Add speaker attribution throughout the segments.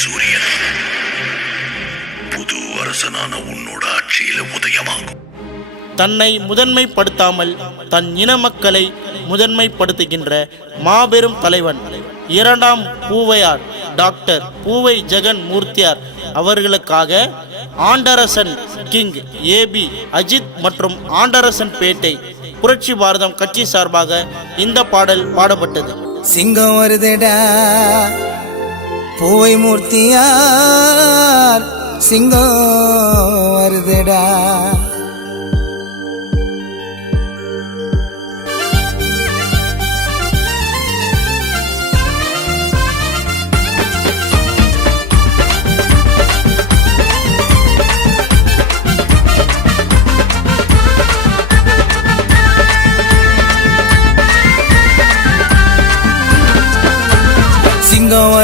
Speaker 1: சூரியன். புது அரசனான உன்னோட ஆட்சியில உதயமாகும்.
Speaker 2: தன்னை முதன்மைப்படுத்தாமல் தன் இன மக்களை முதன்மைப்படுத்துகின்ற மாபெரும் தலைவன் இரண்டாம் பூவையார் டாக்டர் பூவை ஜெகன் மூர்த்தியார் அவர்களுக்காக ஆண்டரசன் கிங் ஏபி அஜித் மற்றும் ஆண்டரசன் பேட்டை புரட்சி பாரதம் கட்சி சார்பாக இந்த பாடல் பாடப்பட்டது.
Speaker 3: சிங்கம் வருதுடா பூவை மூர்த்தியார் சிங்கம் வருதுடா.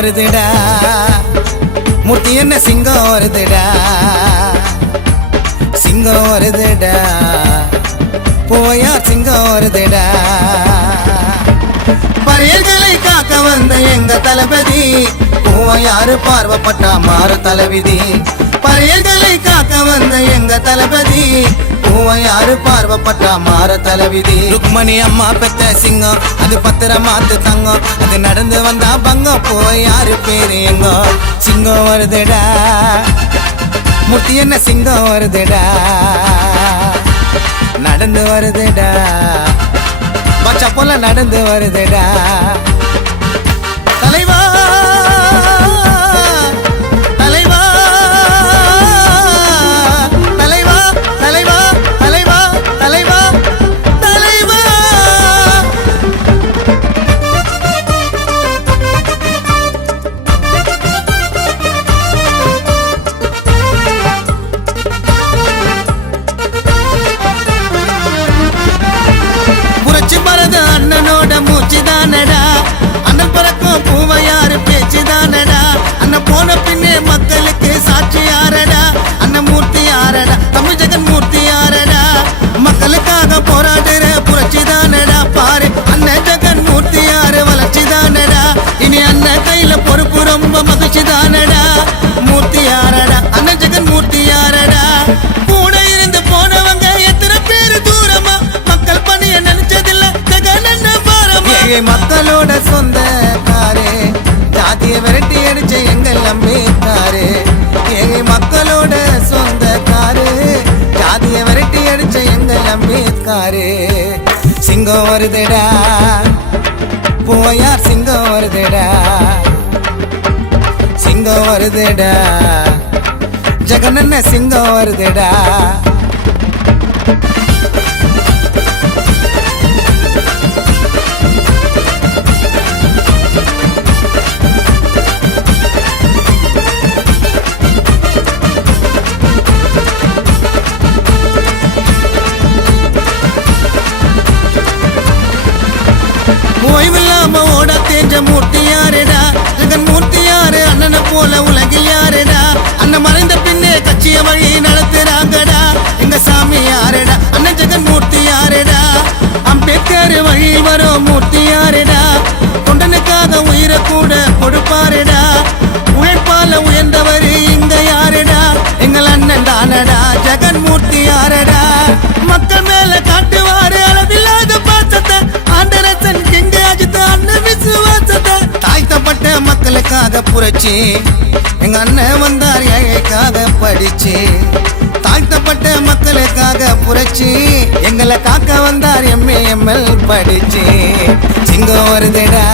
Speaker 3: வருதுடா. முட்டி என்ன சிங்கம் வருதுடா. சிங்கம் வருதுடா. போயா சிங்கம் வருதுடா. பறையர்களை காக்க வந்த எங்க தளபதி யாரு பார்வப்பட்டா மாறு தலைவிதி பறையர்களை காக்க வந்த எங்க தளபதி மூவையாறு பார்வப்பட்டா? மாற தலைவிதி. ருக்மணி அம்மா பெத்த சிங்கம் அது பத்திரமாத்து தங்கம். அது நடந்து வந்தா பங்கம் போய் யாரு பேரு எங்க? சிங்கம் வருதுடா. முட்டி என்ன சிங்கம் வருதுடா. நடந்து வருதுடா. பச்சை போல நடந்து வருதுடா. மக்களோட சொந்த காரே. ஜாதிய விரட்டி அடிச்ச எங்கள் அம்பேத்காரு. ஏழை மக்களோட சொந்த காரு. ஜாதிய விரட்டி அடிச்ச எங்கள் அம்பேத்காரு. சிங்கம் வருதுடா. போயார் சிங்கம் வருதுடா. சிங்கம் வருதுடா. ஜெகனண்ண சிங்கம் வருதுடா. ஓய்வில்லாம ஓட தேஞ்ச மூர்த்தி யாருடா? ஜெகன் மூர்த்தி யாரு? அண்ணனை போல உலகில் யாருடா? அண்ணன் மறைந்த பின்னே கட்சிய வழி நடத்துறாங்கடா. எங்க சாமி யாருடா? அண்ணன் ஜெகன் மூர்த்தி யாருடா? அம்பேத்கர் வழி வரும் மூர்த்தி யாருடா? தொண்டனுக்காக உயிரை கூட புரட்சி எங்க அண்ணன் வந்தார் ஏழைக்காக படிச்சு. தாழ்த்தப்பட்ட மக்களுக்காக புரட்சி. எங்களை காக்க வந்தார் எம்ஏ எம்எல் படிச்சு. சிங்கம் வருதுடா.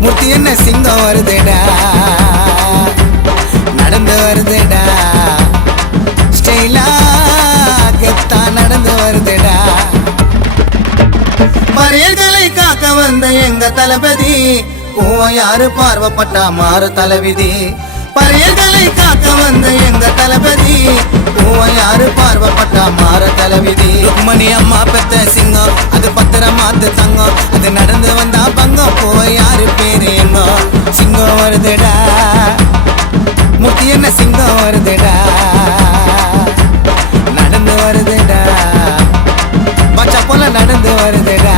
Speaker 3: மூர்த்தி என்ன சிங்கம் வருதுடா. நடந்து வருதுடா. ஸ்டைலா கெத்தா நடந்து வருதுடா. மறியல்களை காக்க வந்த எங்க தளபதி. பூவம் யாரு? பார்வப்பட்டா மாறு தலைவிதி. பறையர்களை காக்க வந்த எங்க தளபதி? பூவம் யாரு? பார்வப்பட்டா மாற தலைவிதி. மணி அம்மா பெத்த சிங்கம் அது பத்திரமாத்து தங்கம். அது நடந்து வந்தா பங்கம் பூவ யாரு பேரு என்ன சிங்கம் வருதுடா. முத்தி என்ன சிங்கம் வருதுடா. நடந்து வருதுடா. மச்ச போல நடந்து வருதுடா.